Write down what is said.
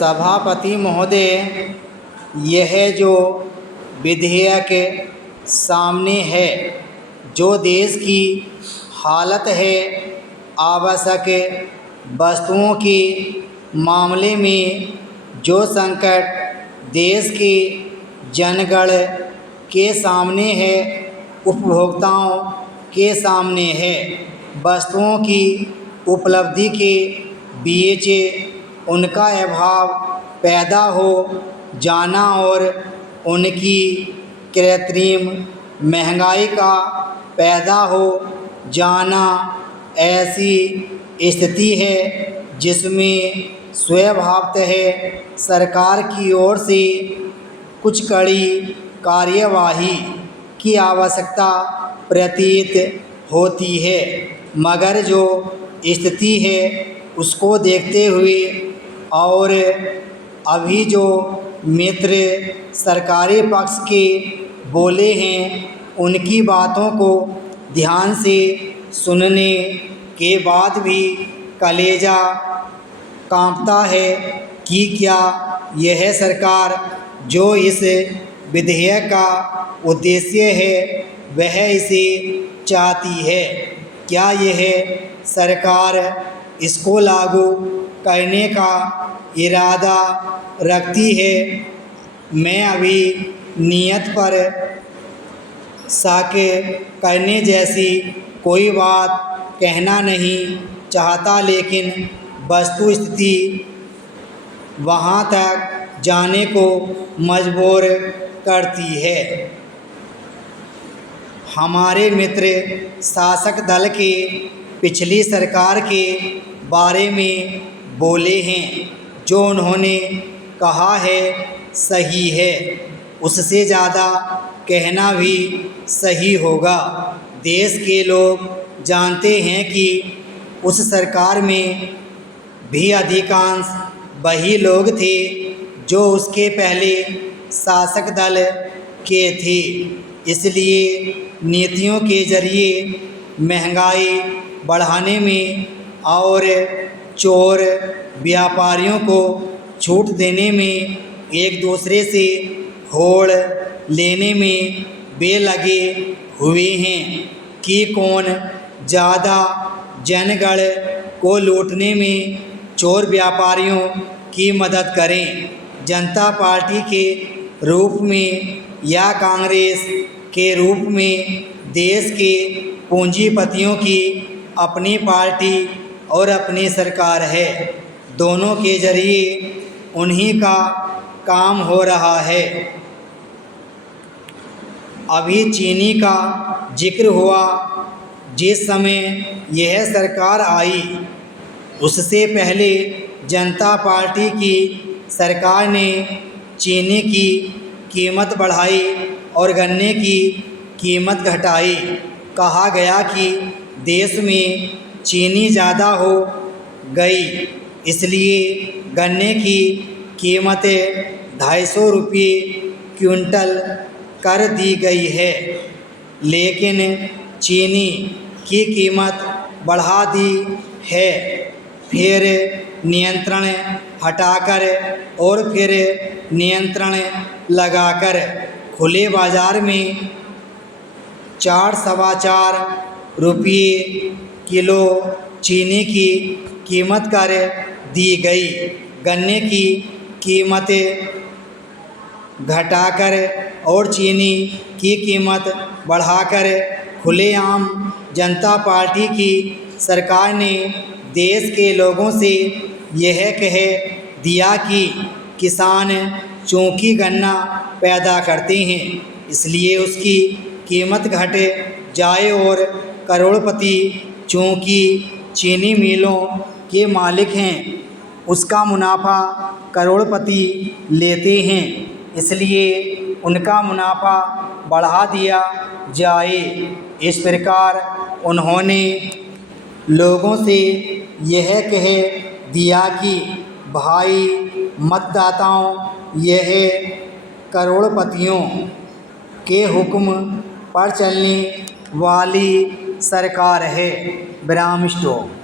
सभापति महोदय, यह जो विधेयक सामने है, जो देश की हालत है, आवश्यक वस्तुओं के मामले में जो संकट देश के जनगण के सामने है, उपभोक्ताओं के सामने है, वस्तुओं की उपलब्धि के बीच उनका अभाव पैदा हो जाना और उनकी कृत्रिम महंगाई का पैदा हो जाना, ऐसी स्थिति है जिसमें स्वभावतः सरकार की ओर से कुछ कड़ी कार्यवाही की आवश्यकता प्रतीत होती है। मगर जो स्थिति है उसको देखते हुए और अभी जो मित्र सरकारी पक्ष के बोले हैं, उनकी बातों को ध्यान से सुनने के बाद भी कलेजा कांपता है कि क्या यह सरकार जो इस विधेयक का उद्देश्य है वह इसे चाहती है, क्या यह सरकार इसको लागू करने का इरादा रखती है। मैं अभी नियत पर शक करने जैसी कोई बात कहना नहीं चाहता, लेकिन वस्तुस्थिति वहाँ तक जाने को मजबूर करती है। हमारे मित्र शासक दल के पिछली सरकार के बारे में बोले हैं, जो उन्होंने कहा है सही है, उससे ज़्यादा कहना भी सही होगा। देश के लोग जानते हैं कि उस सरकार में भी अधिकांश वही लोग थे जो उसके पहले शासक दल के थे। इसलिए नीतियों के जरिए महंगाई बढ़ाने में और चोर व्यापारियों को छूट देने में, एक दूसरे से होड़ लेने में वे लगे हुए हैं कि कौन ज़्यादा जनगण को लूटने में चोर व्यापारियों की मदद करें। जनता पार्टी के रूप में या कांग्रेस के रूप में देश के पूंजीपतियों की अपनी पार्टी और अपनी सरकार है। दोनों के जरिए उन्हीं का काम हो रहा है। अभी चीनी का जिक्र हुआ। जिस समय यह सरकार आई उससे पहले जनता पार्टी की सरकार ने चीनी की कीमत बढ़ाई और गन्ने की कीमत घटाई। कहा गया कि देश में चीनी ज़्यादा हो गई, इसलिए गन्ने की कीमत 250 रुपये क्विंटल कर दी गई है, लेकिन चीनी की कीमत बढ़ा दी है, फिर नियंत्रण हटाकर और फिर नियंत्रण लगाकर खुले बाज़ार में 4-4.25 रुपये किलो चीनी की कीमत कर दी गई। गन्ने की कीमत घटाकर और चीनी की कीमत बढ़ाकर खुलेआम जनता पार्टी की सरकार ने देश के लोगों से यह कह दिया कि किसान चूँकि गन्ना पैदा करते हैं इसलिए उसकी कीमत घट जाए और करोड़पति चूँकि चीनी मिलों के मालिक हैं उसका मुनाफा करोड़पति लेते हैं, इसलिए उनका मुनाफा बढ़ा दिया जाए। इस प्रकार उन्होंने लोगों से यह कह दिया कि भाई मतदाताओं, यह करोड़पतियों के हुक्म पर चलने वाली सरकार है। विराम स्टॉप।